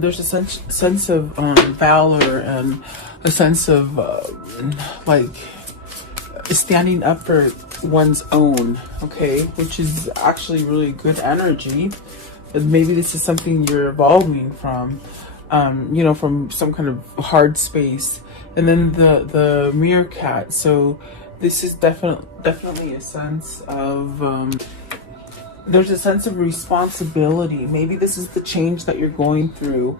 there's a sense of valor and a sense of like standing up for one's own, okay, which is actually really good energy. And maybe this is something you're evolving from, you know, from some kind of hard space. And then the meerkat. So this is definitely a sense of there's a sense of responsibility. Maybe this is the change that you're going through.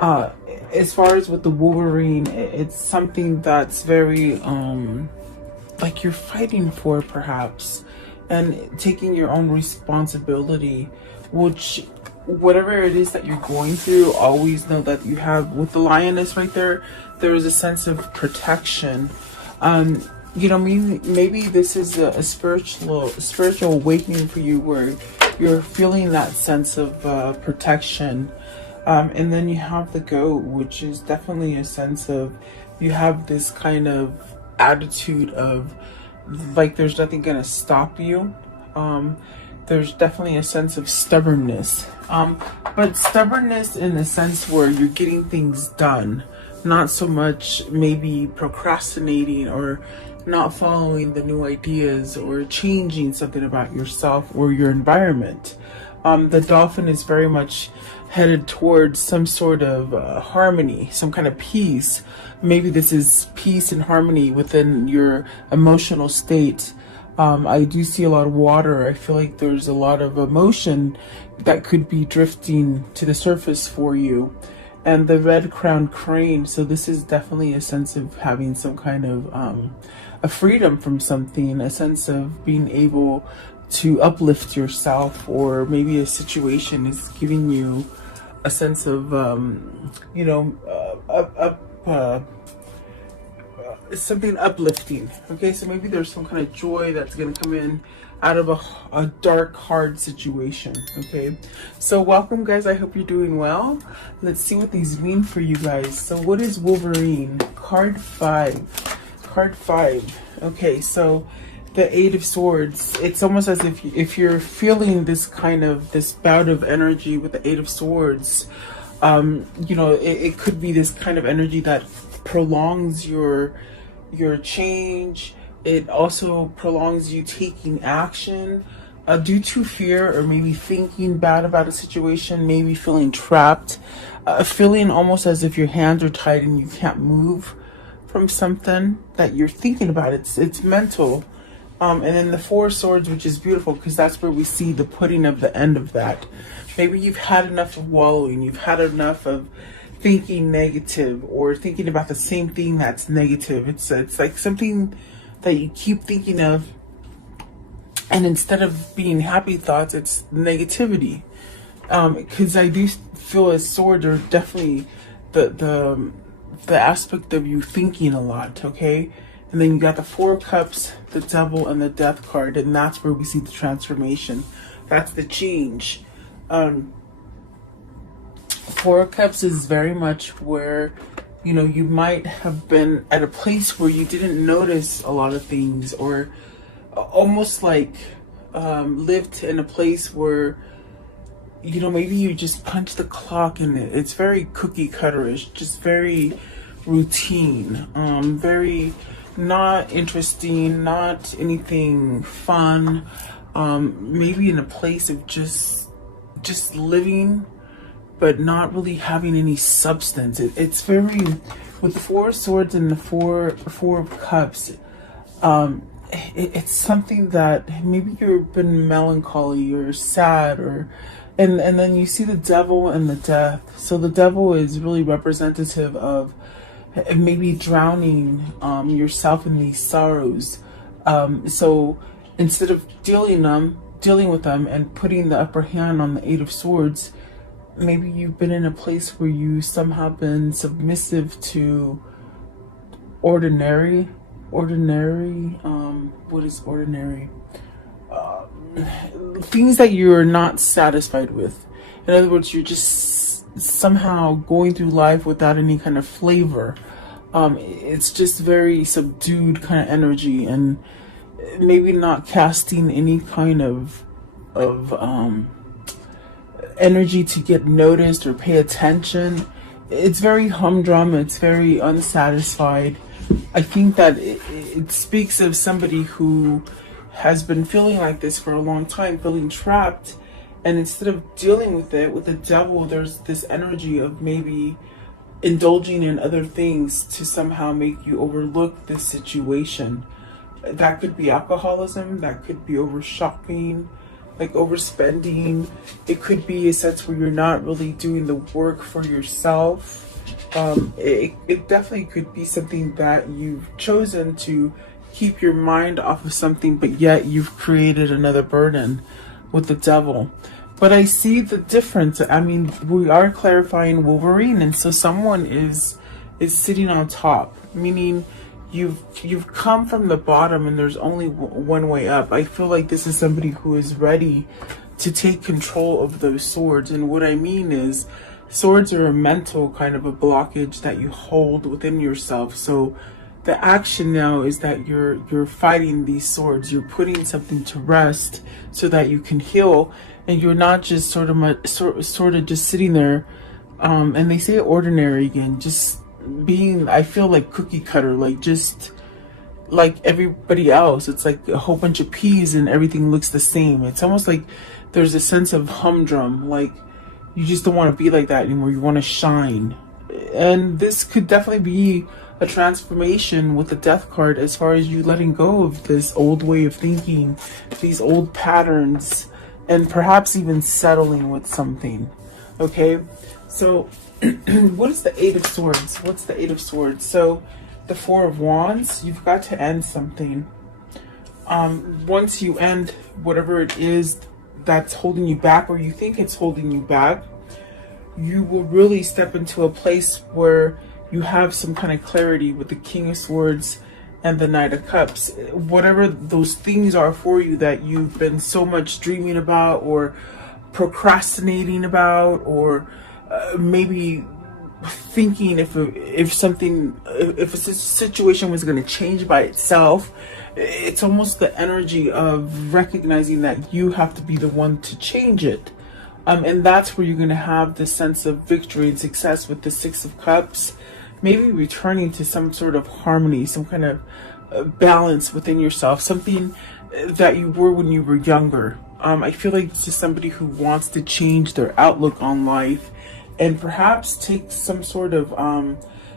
As far as with the Wolverine, it's something that's very like you're fighting for, perhaps, and taking your own responsibility, which whatever it is that you're going through, always know that you have, with the lioness right there, there is a sense of protection. You know, maybe this is a spiritual awakening for you, where you're feeling that sense of protection. And then you have the goat, which is definitely a sense of, you have this kind of attitude of like there's nothing gonna stop you. There's definitely a sense of stubbornness, but stubbornness in the sense where you're getting things done, not so much maybe procrastinating or not following the new ideas or changing something about yourself or your environment. The dolphin is very much headed towards some sort of harmony, some kind of peace. Maybe this is peace and harmony within your emotional state. I do see a lot of water. I feel like there's a lot of emotion that could be drifting to the surface for you. And the red-crowned crane, so this is definitely a sense of having some kind of a freedom from something, a sense of being able to uplift yourself, or maybe a situation is giving you a sense of, you know, something uplifting. Okay, so maybe there's some kind of joy that's going to come in out of a dark, hard situation. Okay, so welcome, guys. I hope you're doing well. Let's see what these mean for you guys. So what is Wolverine? Card 5. Card 5. Okay, so the Eight of Swords. It's almost as if you're feeling this kind of, this bout of energy with the Eight of Swords. You know, it could be this kind of energy that prolongs your change. It also prolongs you taking action due to fear, or maybe thinking bad about a situation, maybe feeling trapped, feeling almost as if your hands are tied and you can't move from something that you're thinking about. It's mental. And then the Four of Swords, which is beautiful because that's where we see the putting of the end of that. Maybe you've had enough of wallowing. You've had enough of thinking negative or thinking about the same thing that's negative. It's like something that you keep thinking of, and instead of being happy thoughts, it's negativity. Because I do feel as swords are definitely the aspect of you thinking a lot. Okay, and then you got the Four of Cups, the Devil, and the Death card, and that's where we see the transformation. That's the change. Four of Cups is very much where, you know, you might have been at a place where you didn't notice a lot of things, or almost like lived in a place where, you know, maybe you just punch the clock and it's very cookie cutterish, just very routine, very not interesting, not anything fun, maybe in a place of just living, but not really having any substance. It's very, with the Four of Swords and the Four of Cups, it's something that maybe you've been melancholy or sad, or and then you see the Devil and the Death. So the Devil is really representative of maybe drowning yourself in these sorrows. So instead of dealing with them and putting the upper hand on the Eight of Swords, maybe you've been in a place where you somehow been submissive to ordinary. What is ordinary? Things that you're not satisfied with. In other words, you're just somehow going through life without any kind of flavor. It's just very subdued kind of energy, and maybe not casting any kind of energy to get noticed or pay attention. It's very humdrum, it's very unsatisfied. I think that it speaks of somebody who has been feeling like this for a long time, feeling trapped, and instead of dealing with it with the devil, there's this energy of maybe indulging in other things to somehow make you overlook this situation. That could be alcoholism, that could be over shopping, like overspending. It could be a sense where you're not really doing the work for yourself. It definitely could be something that you've chosen to keep your mind off of something, but yet you've created another burden with the devil. But I see the difference. I mean, we are clarifying Wolverine, and so someone is sitting on top, meaning you've come from the bottom and there's only one way up. I feel like this is somebody who is ready to take control of those swords. And what I mean is, swords are a mental kind of a blockage that you hold within yourself. So the action now is that you're fighting these swords. You're putting something to rest so that you can heal, and you're not just sort of just sitting there. And they say ordinary again, just being, I feel like cookie cutter, like just like everybody else. It's like a whole bunch of peas and everything looks the same. It's almost like there's a sense of humdrum, like you just don't want to be like that anymore. You want to shine. And this could definitely be a transformation with the Death card, as far as you letting go of this old way of thinking, these old patterns, and perhaps even settling with something. Okay, so what is the Eight of Swords? What's the Eight of Swords? So the Four of Wands, you've got to end something. Once you end whatever it is that's holding you back, or you think it's holding you back, you will really step into a place where you have some kind of clarity with the King of Swords and the Knight of Cups. Whatever those things are for you that you've been so much dreaming about, or procrastinating about, or maybe thinking if a situation was going to change by itself. It's almost the energy of recognizing that you have to be the one to change it. And that's where you're going to have this sense of victory and success with the Six of Cups. Maybe returning to some sort of harmony, some kind of balance within yourself, something that you were when you were younger. I feel like it's just somebody who wants to change their outlook on life, and perhaps take some sort of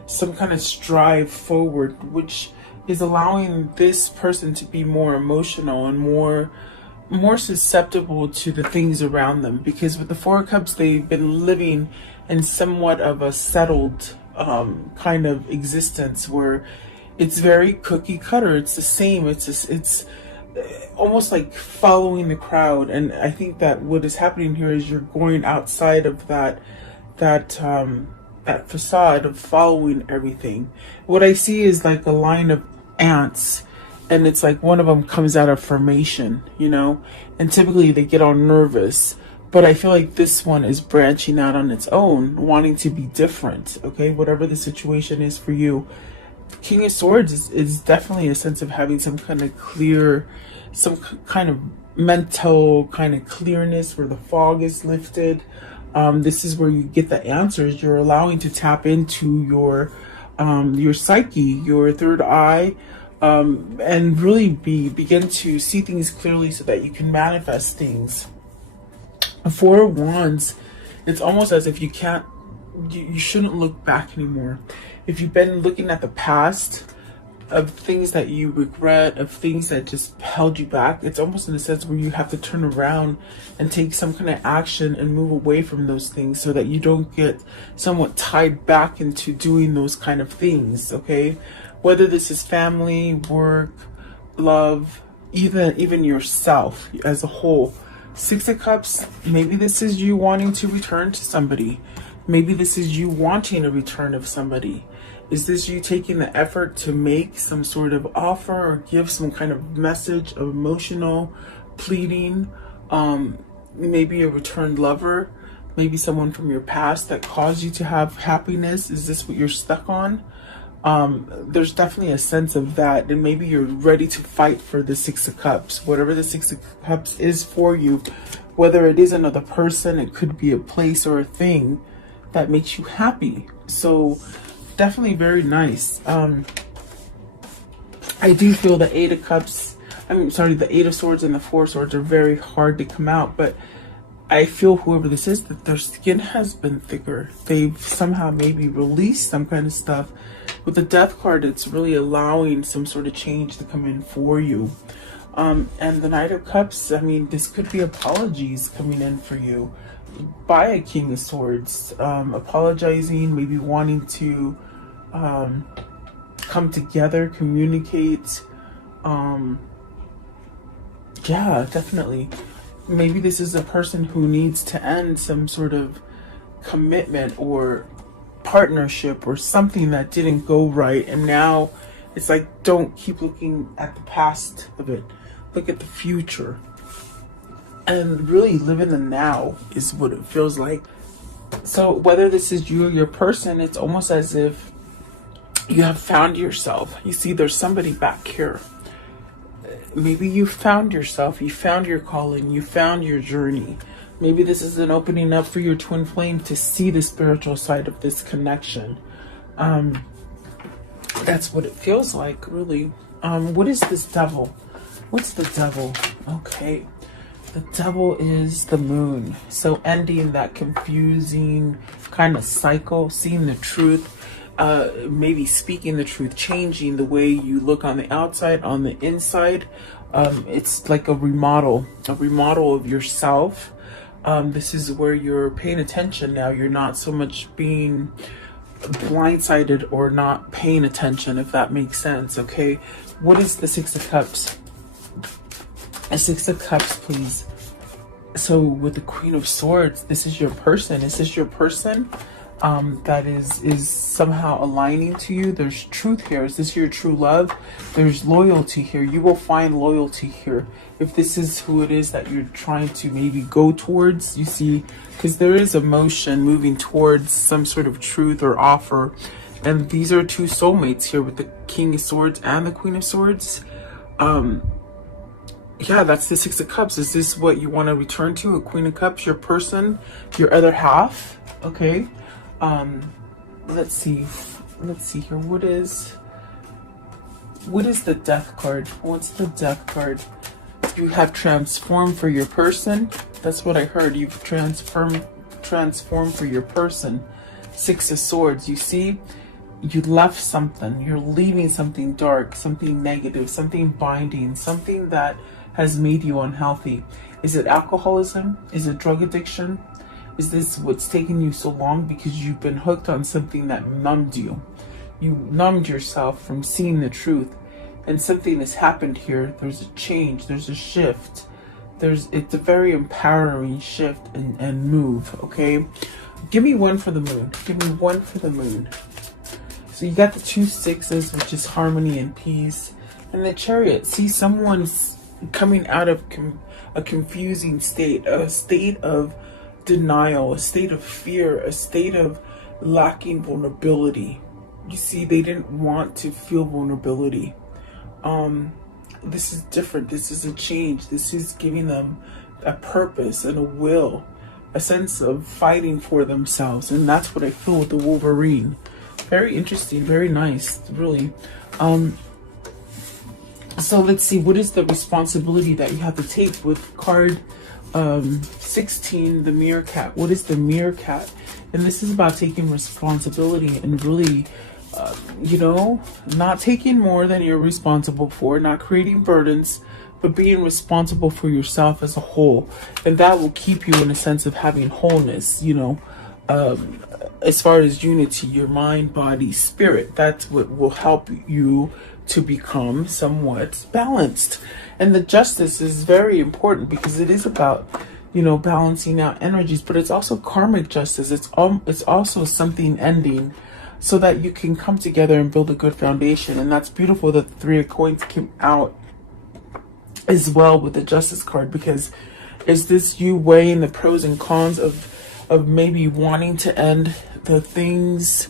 some kind of strive forward, which is allowing this person to be more emotional and more susceptible to the things around them. Because with the Four of Cups, they've been living in somewhat of a settled kind of existence where it's very cookie cutter. It's the same. It's almost like following the crowd. And I think that what is happening here is you're going outside of that facade of following everything. What I see is like a line of ants, and it's like one of them comes out of formation, you know, and typically they get all nervous. But I feel like this one is branching out on its own, wanting to be different. Okay, whatever the situation is for you, King of Swords is definitely a sense of having some kind of clear, some kind of mental kind of clearness where the fog is lifted. This is where you get the answers. You're allowing to tap into your psyche, your third eye, and really begin to see things clearly so that you can manifest things. A Four of Wands, it's almost as if you shouldn't look back anymore. If you've been looking at the past of things that you regret, of things that just held you back, it's almost in a sense where you have to turn around and take some kind of action and move away from those things so that you don't get somewhat tied back into doing those kind of things. Okay, whether this is family, work, love, even yourself as a whole. Six of Cups, maybe this is you wanting to return to somebody. Maybe this is you wanting a return of somebody. Is this you taking the effort to make some sort of offer or give some kind of message of emotional pleading? Maybe a returned lover, maybe someone from your past that caused you to have happiness. Is this what you're stuck on? There's definitely a sense of that, and maybe you're ready to fight for the Six of Cups. Whatever the Six of Cups is for you, whether it is another person, it could be a place or a thing that makes you happy. So definitely very nice. I do feel the Eight of Cups, the Eight of Swords and the Four of Swords are very hard to come out, but I feel whoever this is, that their skin has been thicker. They've somehow maybe released some kind of stuff. With the Death card, it's really allowing some sort of change to come in for you. And the Knight of Cups, I mean, this could be apologies coming in for you by a King of Swords. Apologizing, maybe wanting to come together, communicate. Yeah, definitely. Maybe this is a person who needs to end some sort of commitment or partnership or something that didn't go right, and now it's like, don't keep looking at the past of it, look at the future and really live in the now is what it feels like. So whether this is you or your person, it's almost as if you have found yourself. You see, there's somebody back here. Maybe you found yourself, you found your calling, you found your journey. Maybe this is an opening up for your twin flame to see the spiritual side of this connection. That's what it feels like, really. What is this Devil? What's the Devil? Okay. The Devil is the Moon. So ending that confusing kind of cycle, seeing the truth, maybe speaking the truth, changing the way you look on the outside, on the inside. It's like a remodel of yourself. This is where you're paying attention now. You're not so much being blindsided or not paying attention, if that makes sense. Okay, what is the Six of Cups? A Six of Cups, please. So with the Queen of Swords, this is your person. Is this your person that is somehow aligning to you? There's truth here. Is this your true love? There's loyalty here. You will find loyalty here. If this is who it is that you're trying to maybe go towards, you see, because there is emotion moving towards some sort of truth or offer. And these are two soulmates here with the King of Swords and the Queen of Swords. Yeah, that's the Six of Cups. Is this what you want to return to? A Queen of Cups, your person, your other half? Okay. Let's see here. What is the Death card? What's the Death card? You have transformed for your person. That's what I heard. You've transformed for your person. Six of Swords. You see, you left something. You're leaving something dark, something negative, something binding, something that has made you unhealthy. Is it alcoholism? Is it drug addiction? Is this what's taken you so long? Because you've been hooked on something that numbed you. You numbed yourself from seeing the truth. And something has happened here. There's a change. There's a shift. It's a very empowering shift and move, okay? Give me one for the Moon. Give me one for the Moon. So you got the two sixes, which is harmony and peace. And the Chariot. See, someone's coming out of a confusing state. A state of denial. A state of fear. A state of lacking vulnerability. You see, they didn't want to feel vulnerability. This is different. This is a change. This is giving them a purpose and a will, a sense of fighting for themselves. And that's what I feel with the Wolverine. Very interesting. Very nice. Really. So let's see. What is the responsibility that you have to take with card 16, the Meerkat? What is the Meerkat? And this is about taking responsibility and really not taking more than you're responsible for, not creating burdens, but being responsible for yourself as a whole. And that will keep you in a sense of having wholeness, as far as unity, your mind, body, spirit. That's what will help you to become somewhat balanced. And the Justice is very important because it is about, balancing out energies, but it's also karmic justice. It's also something ending, so that you can come together and build a good foundation. And that's beautiful that the Three of Coins came out as well with the Justice card, because is this you weighing the pros and cons of maybe wanting to end the things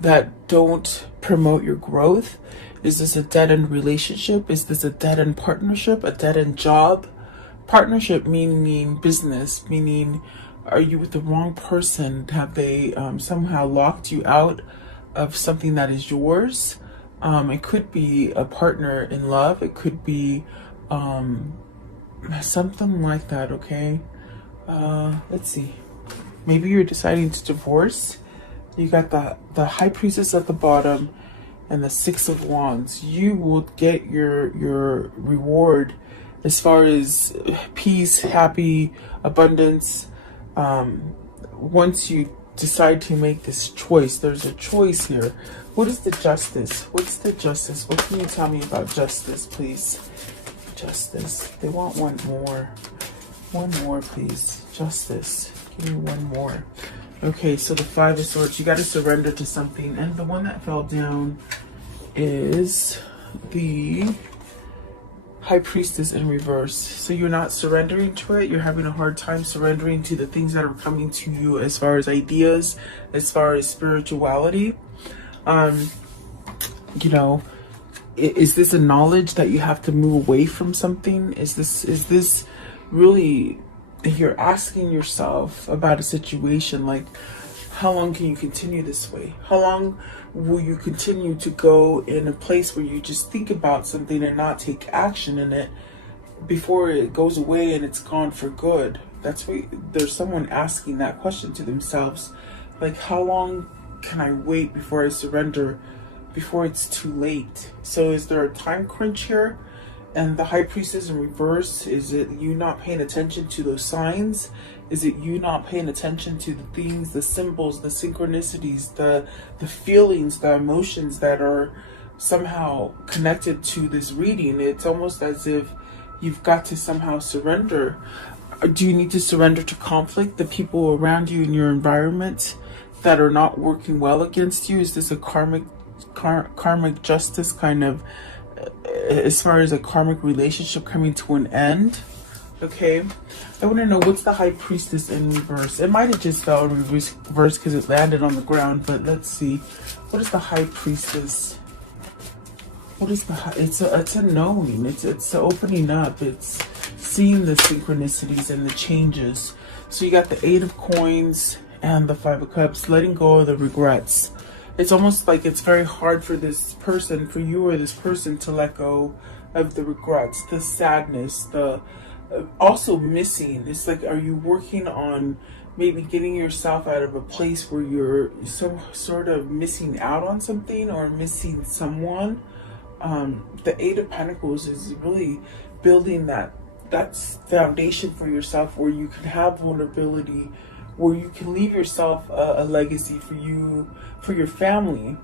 that don't promote your growth? Is this a dead-end relationship? Is this a dead-end partnership? A dead-end job? Partnership meaning business, meaning are you with the wrong person? Have they somehow locked you out of something that is yours? It could be a partner in love. It could be something like that, okay? Let's see. Maybe you're deciding to divorce. You got the High Priestess at the bottom and the Six of Wands. You will get your reward as far as peace, happy, abundance. Once you decide to make this choice, there's a choice here. What is the Justice? What's the Justice? What can you tell me about Justice, please? Justice. They want one more. One more, please. Justice. Give me one more. Okay, so the Five of Swords. You got to surrender to something. And the one that fell down is the High Priestess in reverse. So you're not surrendering to it. You're having a hard time surrendering to the things that are coming to you as far as ideas, as far as spirituality. You know, is this a knowledge that you have to move away from something? Is this really, you're asking yourself about a situation like, how long can you continue this way? How long will you continue to go in a place where you just think about something and not take action in it before it goes away and it's gone for good? That's why there's someone asking that question to themselves. Like, how long can I wait before I surrender, before it's too late? So is there a time crunch here? And the High Priestess in reverse, is it you not paying attention to those signs? Is it you not paying attention to the things, the symbols, the synchronicities, the feelings, the emotions that are somehow connected to this reading? It's almost as if you've got to somehow surrender. Do you need to surrender to conflict, the people around you in your environment that are not working well against you? Is this a karmic justice kind of, as far as a karmic relationship coming to an end? Okay, I want to know, what's the High Priestess in reverse? It might have just fell in reverse because it landed on the ground, but let's see. What is the High Priestess? What is the it's a knowing. It's opening up. It's seeing the synchronicities and the changes. So you got the Eight of Coins and the Five of Cups, letting go of the regrets. It's almost like it's very hard for this person, for you or this person, to let go of the regrets, the sadness, the also missing. It's like, are you working on maybe getting yourself out of a place where you're some sort of missing out on something or missing someone? The Eight of Pentacles is really building that's foundation for yourself, where you can have vulnerability, where you can leave yourself a legacy for you, for your family.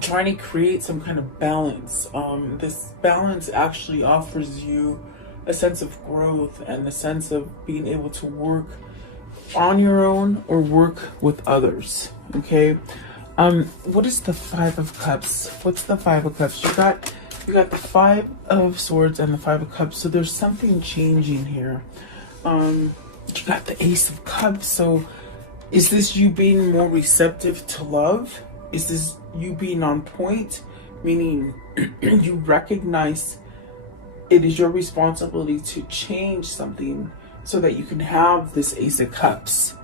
Trying to create some kind of balance. This balance actually offers you a sense of growth and a sense of being able to work on your own or work with others. Okay. What is the Five of Cups? What's the Five of Cups? You got the Five of Swords and the Five of Cups. So there's something changing here. You got the Ace of Cups. So is this you being more receptive to love? Is this you being on point? Meaning you recognize it is your responsibility to change something so that you can have this Ace of Cups.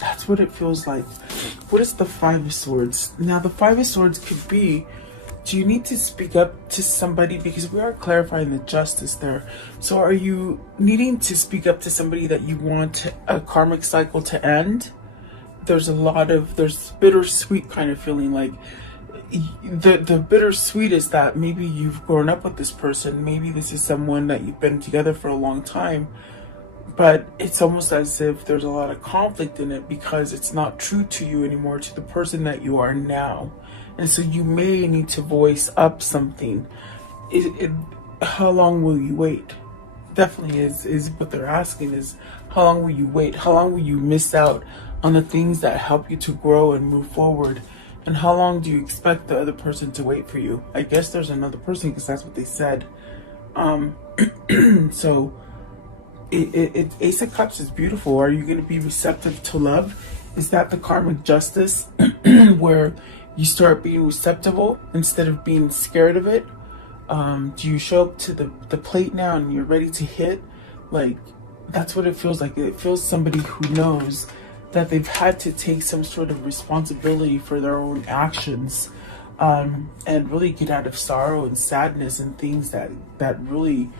That's what it feels like. What is the Five of Swords? Now the Five of Swords could be, do you need to speak up to somebody? Because we are clarifying the justice there. So are you needing to speak up to somebody that you want a karmic cycle to end? There's bittersweet kind of feeling. Like the bittersweet is that maybe you've grown up with this person. Maybe this is someone that you've been together for a long time. But it's almost as if there's a lot of conflict in it because it's not true to you anymore, to the person that you are now. And so you may need to voice up something. How long will you wait? Definitely is what they're asking, is how long will you wait? How long will you miss out on the things that help you to grow and move forward? And how long do you expect the other person to wait for you? I guess there's another person because that's what they said. So Ace of Cups is beautiful. Are you going to be receptive to love? Is that the karmic justice where you start being receptive instead of being scared of it? Do you show up to the plate now and you're ready to hit? Like, that's what it feels like. It feels somebody who knows that they've had to take some sort of responsibility for their own actions, and really get out of sorrow and sadness and things that really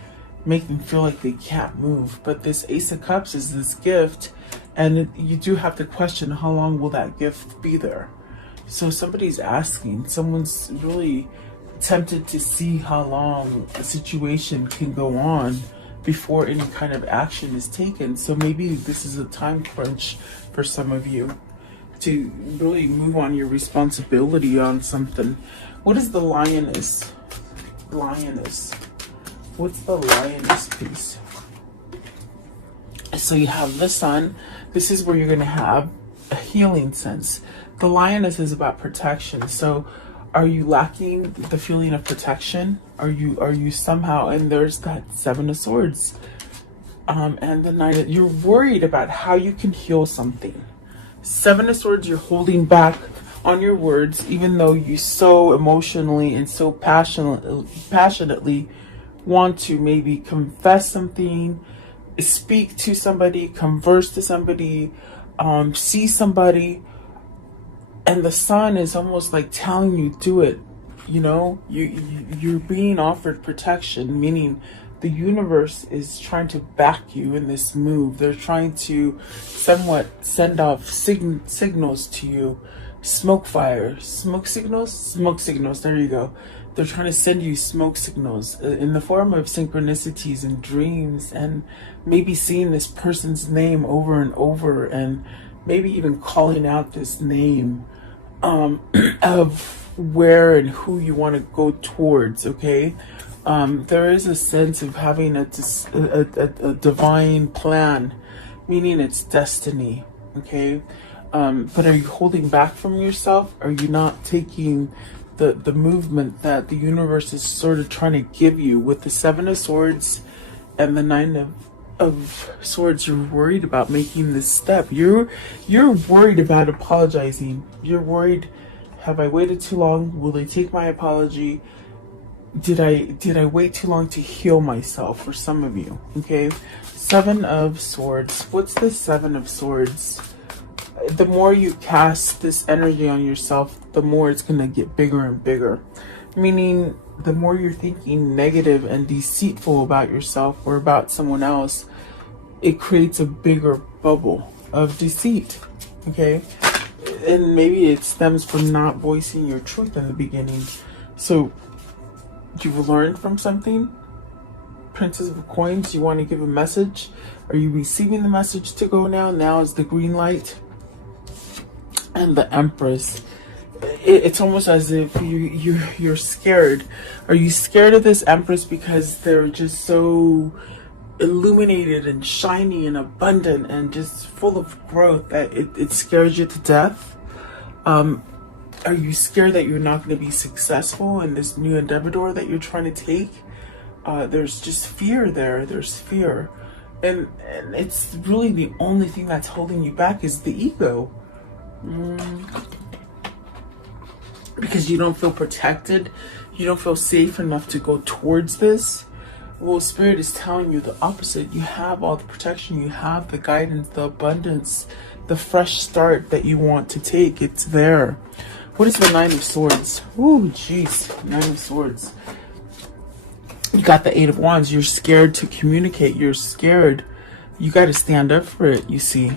make them feel like they can't move. But this Ace of Cups is this gift, and you do have to question, how long will that gift be there? So somebody's asking, someone's really tempted to see how long a situation can go on before any kind of action is taken. So maybe this is a time crunch for some of you to really move on your responsibility on something. What is the lioness? Lioness. What's the lioness piece? So you have the sun. This is where you're going to have a healing sense. The lioness is about protection. So are you lacking the feeling of protection? Are you somehow, and there's that Seven of Swords, and the Nine. You're worried about how you can heal something. Seven of Swords, you're holding back on your words, even though you so emotionally and so passionately want to maybe confess something, speak to somebody, converse to somebody, see somebody. And the sun is almost like telling you, do it. You know, you're being offered protection, meaning the universe is trying to back you in this move. They're trying to somewhat send off signals to you. Smoke signals, there you go. They're trying to send you smoke signals in the form of synchronicities and dreams, and maybe seeing this person's name over and over, and maybe even calling out this name of where and who you want to go towards. Okay, there is a sense of having a divine plan, meaning it's destiny. Okay, but are you holding back from yourself? Are you not taking the movement that the universe is sort of trying to give you? With the Seven of Swords and the Nine of Swords, you're worried about making this step. You're worried about apologizing. You're worried, have I waited too long? Will they take my apology? Did I wait too long to heal myself? For some of you, okay? Seven of Swords. What's the Seven of Swords? The more you cast this energy on yourself, the more it's going to get bigger and bigger. Meaning, the more you're thinking negative and deceitful about yourself or about someone else, it creates a bigger bubble of deceit. Okay? And maybe it stems from not voicing your truth in the beginning. So, you've learned from something? Princess of Coins, you want to give a message? Are you receiving the message to go now? Now is the green light. And the Empress. It's almost as if you're scared. Are you scared of this Empress because they're just so illuminated and shiny and abundant and just full of growth that it scares you to death? Are you scared that you're not going to be successful in this new endeavor that you're trying to take? There's just fear there. There's fear. And it's really the only thing that's holding you back is the ego. Because you don't feel protected, you don't feel safe enough to go towards this. Well, Spirit is telling you the opposite. You have all the protection, you have the guidance, the abundance, the fresh start that you want to take. It's there. What is the Nine of Swords? Ooh, jeez, Nine of Swords. You got the Eight of Wands. You're scared to communicate. You're scared. You got to stand up for it, you see.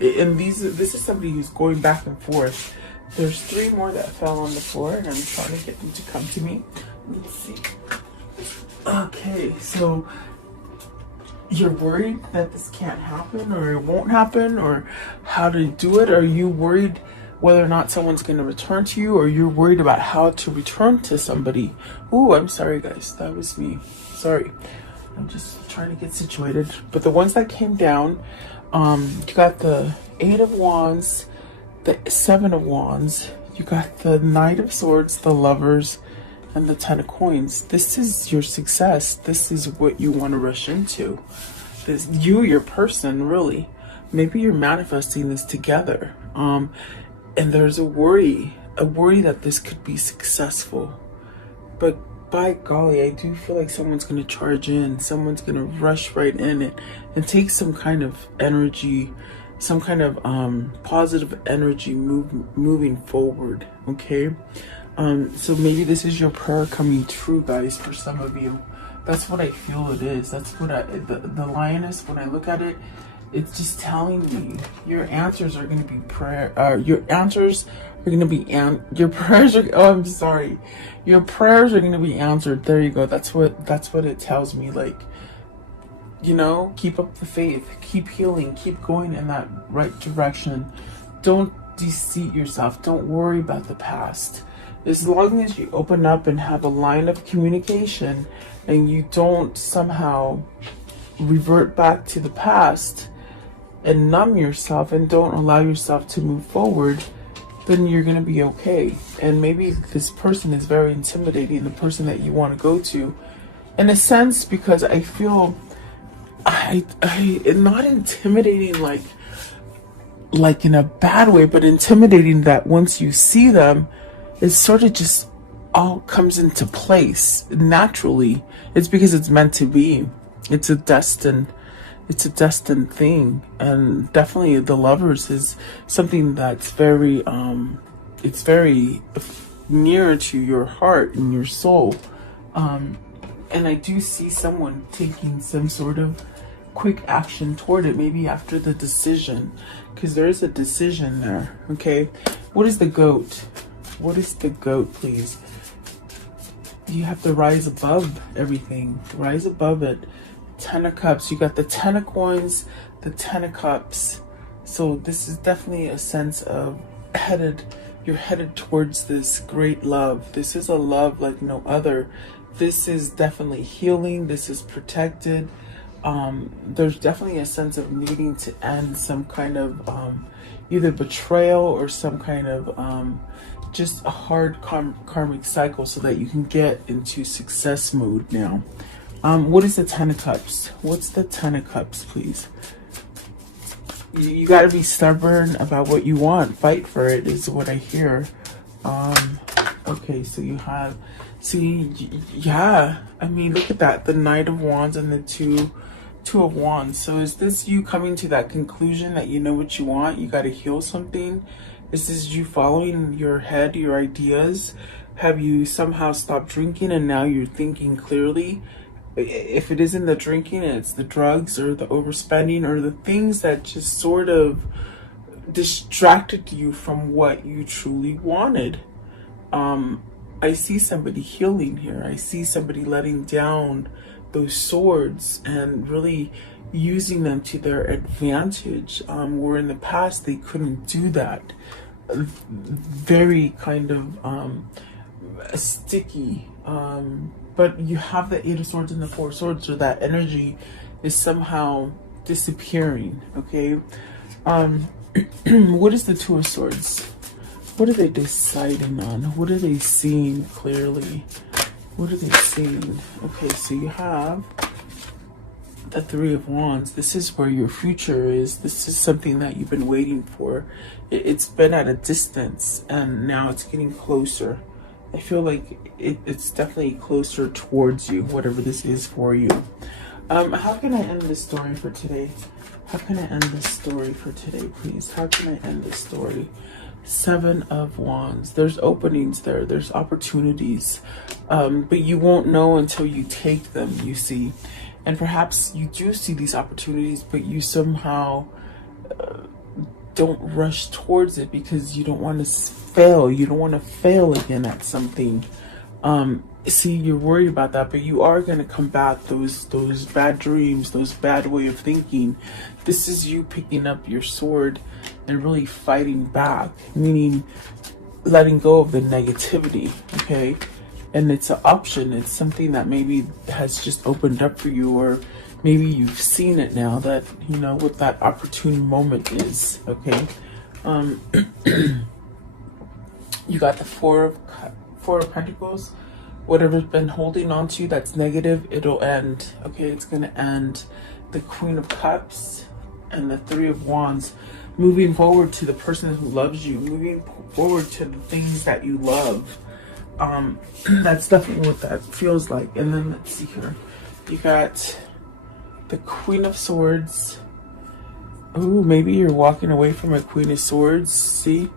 And this is somebody who's going back and forth. There's three more that fell on the floor, and I'm trying to get them to come to me. Let's see. Okay, so you're worried that this can't happen, or it won't happen, or how to do it? Are you worried whether or not someone's going to return to you, or you're worried about how to return to somebody? Ooh, I'm sorry, guys. That was me. Sorry. I'm just trying to get situated. But the ones that came down, you got the Eight of Wands, the Seven of Wands, you got the Knight of Swords, the Lovers, and the Ten of Coins. This is your success. This is what you want to rush into. this, your person, really. Maybe you're manifesting this together. And there's a worry that this could be successful. But by golly, I do feel like someone's going to charge in. Someone's going to rush right in and take some kind of energy, some kind of positive energy moving forward, okay? So maybe this is your prayer coming true, guys, for some of you. That's what I feel it is. That's what the lioness, when I look at it, it's just telling me your answers are going to be your answers are going to be, your prayers are, oh, I'm sorry. Your prayers are going to be answered. There you go. That's what it tells me. Like, you know, keep up the faith, keep healing, keep going in that right direction. Don't deceive yourself. Don't worry about the past. As long as you open up and have a line of communication and you don't somehow revert back to the past and numb yourself and don't allow yourself to move forward, then you're going to be okay. And maybe this person is very intimidating, the person that you want to go to, in a sense, because I feel not intimidating like in a bad way, but intimidating that once you see them, it sort of just all comes into place naturally. It's because it's meant to be. It's a destined thing. And definitely the Lovers is something that's very it's very near to your heart and your soul. And I do see someone taking some sort of quick action toward it, maybe after the decision, because there is a decision there. Okay, what is the goat? What is the goat, please? You have to rise above everything. Rise above it. 10 of Cups. You got the 10 of Coins, the 10 of Cups. So this is definitely a sense of you're headed towards this great love. This is a love like no other. This is definitely healing. This is protected. There's definitely a sense of needing to end some kind of either betrayal or some kind of just a hard karmic cycle so that you can get into success mode now. What is the 10 of Cups? What's the 10 of Cups, please? You got to be stubborn about what you want. Fight for it is what I hear. Okay, so you have, yeah, I mean, look at that. The Knight of Wands and the Two of Wands. So is this you coming to that conclusion that you know what you want? You got to heal something? Is this you following your head, your ideas? Have you somehow stopped drinking and now you're thinking clearly? If it isn't the drinking, it's the drugs or the overspending or the things that just sort of distracted you from what you truly wanted. I see somebody healing here. I see somebody letting down those swords and really using them to their advantage, where in the past they couldn't do that. Very kind of sticky, but you have the 8 of Swords and the 4 of Swords, so that energy is somehow disappearing. Okay. What is the 2 of Swords? What are they deciding on? What are they seeing clearly? What are they seeing? Okay, so you have the 3 of Wands. This is where your future is. This is something that you've been waiting for. It's been at a distance and now it's getting closer. I feel like it's definitely closer towards you, whatever this is for you. How can I end this story for today? How can I end this story for today, please? How can I end this story? 7 of Wands. There's openings there. There's opportunities. But you won't know until you take them, you see. And perhaps you do see these opportunities, but you somehow don't rush towards it because you don't want to fail. You don't want to fail again at something. See, you're worried about that, but you are going to combat those bad dreams, those bad way of thinking. This is you picking up your sword and really fighting back, meaning letting go of the negativity, okay? And it's an option. It's something that maybe has just opened up for you, or maybe you've seen it now, that you know what that opportune moment is, okay? You got the 4 of Pentacles. Whatever's been holding on to that's negative, it'll end, okay? It's gonna end. the Queen of Cups and the Three of Wands, moving forward to the person who loves you, moving forward to the things that you love. That's definitely what that feels like. And then let's see here, you got the Queen of Swords. Ooh, maybe you're walking away from a Queen of Swords. See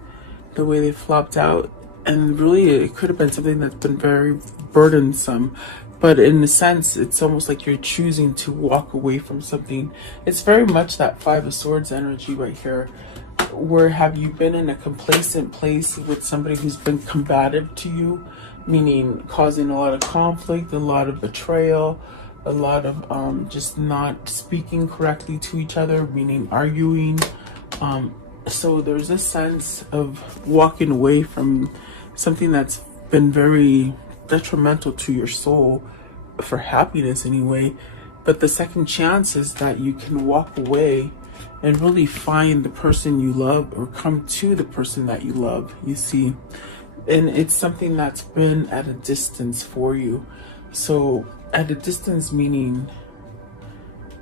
the way they flopped out? And really, it could have been something that's been very burdensome. But in a sense, it's almost like you're choosing to walk away from something. It's very much that Five of Swords energy right here. Where have you been in a complacent place with somebody who's been combative to you? Meaning causing a lot of conflict, a lot of betrayal, a lot of just not speaking correctly to each other, meaning arguing. So there's a sense of walking away from something that's been very detrimental to your soul, for happiness anyway. But the second chance is that you can walk away and really find the person you love, or come to the person that you love, you see. And it's something that's been at a distance for you. So at a distance meaning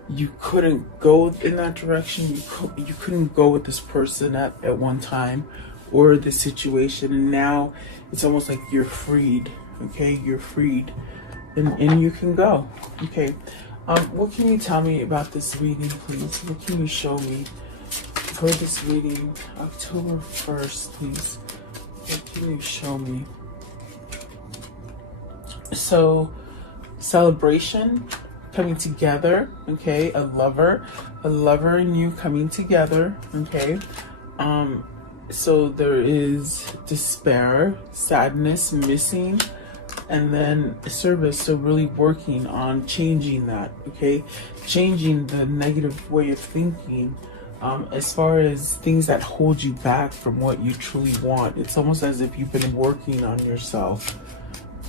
you couldn't go in that direction, you couldn't go with this person at one time, or the situation, and now it's almost like you're freed. Okay, you're freed, and you can go. Okay, what can you tell me about this reading, please? What can you show me for this reading, October 1st, please? What can you show me? So, celebration, coming together, okay? A lover and you coming together, okay? So there is despair, sadness, missing, and then service. So really working on changing that, okay? Changing the negative way of thinking, as far as things that hold you back from what you truly want. It's almost as if you've been working on yourself,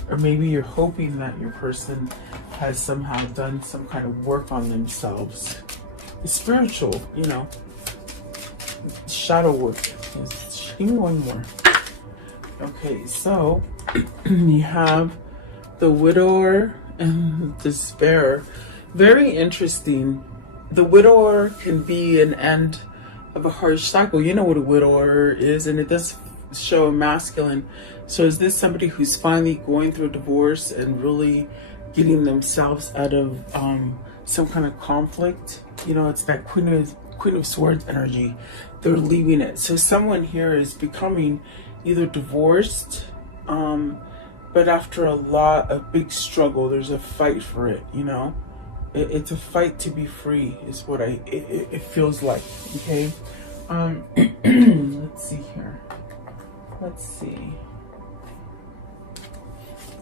or maybe you're hoping that your person has somehow done some kind of work on themselves. It's spiritual, you know, shadow work. Give me one more. Okay, so you have the widower and despair. Very interesting. The widower can be an end of a harsh cycle. You know what a widower is, and it does show a masculine. So is this somebody who's finally going through a divorce and really getting themselves out of some kind of conflict? You know, it's that Queen of Swords energy. They're leaving it. So someone here is becoming either divorced, but after a big struggle, there's a fight for it, you know? It's a fight to be free is what it feels like, okay? Let's see here. Let's see.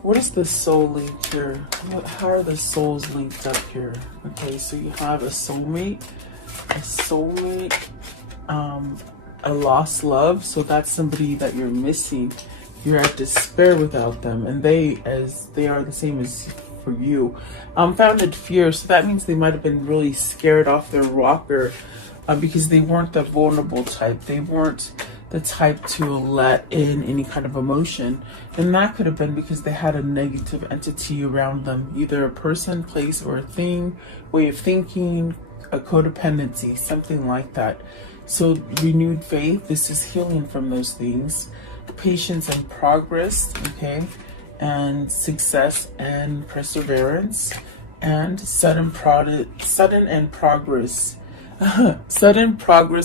What is the soul linked here? How are the souls linked up here? Okay, so you have a soulmate, a lost love. So that's somebody that you're missing. You're at despair without them, and they are the same as for you. Founded fear. So that means they might have been really scared off their rocker, because they weren't the vulnerable type. They weren't the type to let in any kind of emotion, and that could have been because they had a negative entity around them, either a person, place, or a thing, way of thinking, a codependency, something like that. So renewed faith, this is healing from those things. Patience and progress, okay, and success and perseverance, and sudden progress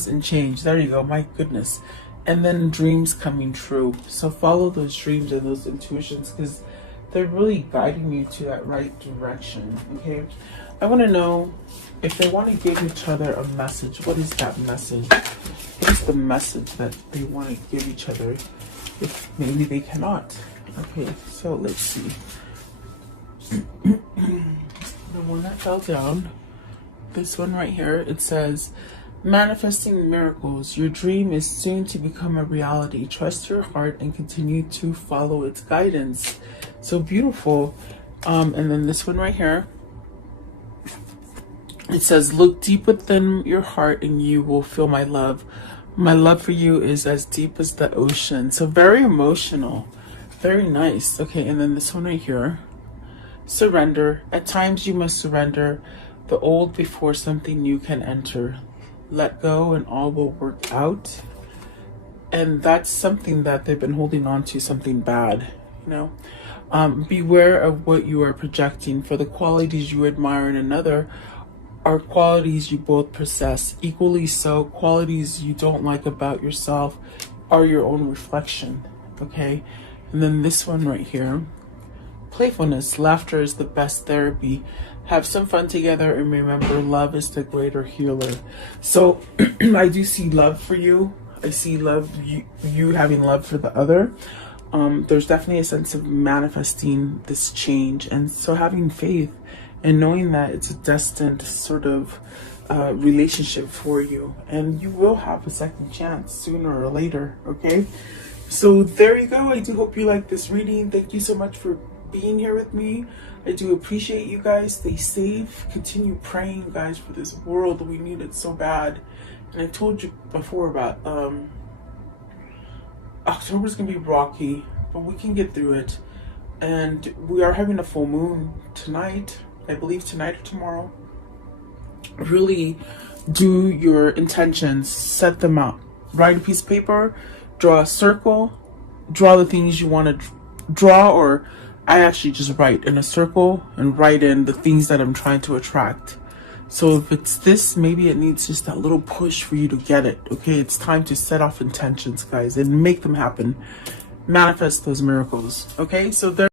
and change. There you go. My goodness. And then dreams coming true. So follow those dreams and those intuitions, because they're really guiding you to that right direction. Okay, I want to know if they want to give each other a message. What is that message? What is the message that they want to give each other if maybe they cannot? Okay, so let's see. The one that fell down, this one right here, it says, manifesting miracles. Your dream is soon to become a reality. Trust your heart and continue to follow its guidance. So beautiful. And then this one right here, it says, look deep within your heart and you will feel my love. My love for you is as deep as the ocean. So very emotional. Very nice. Okay, and then this one right here, surrender. At times you must surrender. the old before something new can enter. Let go and all will work out. And that's something that they've been holding on to, something bad, you know. Beware of what you are projecting, for the qualities you admire in another are qualities you both possess. Equally so, qualities you don't like about yourself are your own reflection, okay? And then this one right here, playfulness, laughter is the best therapy. Have some fun together and remember, love is the greater healer. So I do see love for you. I see love, you having love for the other. There's definitely a sense of manifesting this change, and so having faith and knowing that it's a destined sort of relationship for you, and you will have a second chance sooner or later, okay? So there you go. I do hope you like this reading. Thank you so much for being here with me. I do appreciate you guys. Stay safe. Continue praying, guys, for this world. We need it so bad. And I told you before about October's gonna be rocky, but we can get through it. And we are having a full moon tonight, I believe tonight or tomorrow. Really do your intentions, set them out. Write a piece of paper, draw a circle, draw the things you want to draw, or I actually just write in a circle and write in the things that I'm trying to attract. So if it's this, maybe it needs just that little push for you to get it, okay? It's time to set off intentions, guys, and make them happen. Manifest those miracles, okay? So there.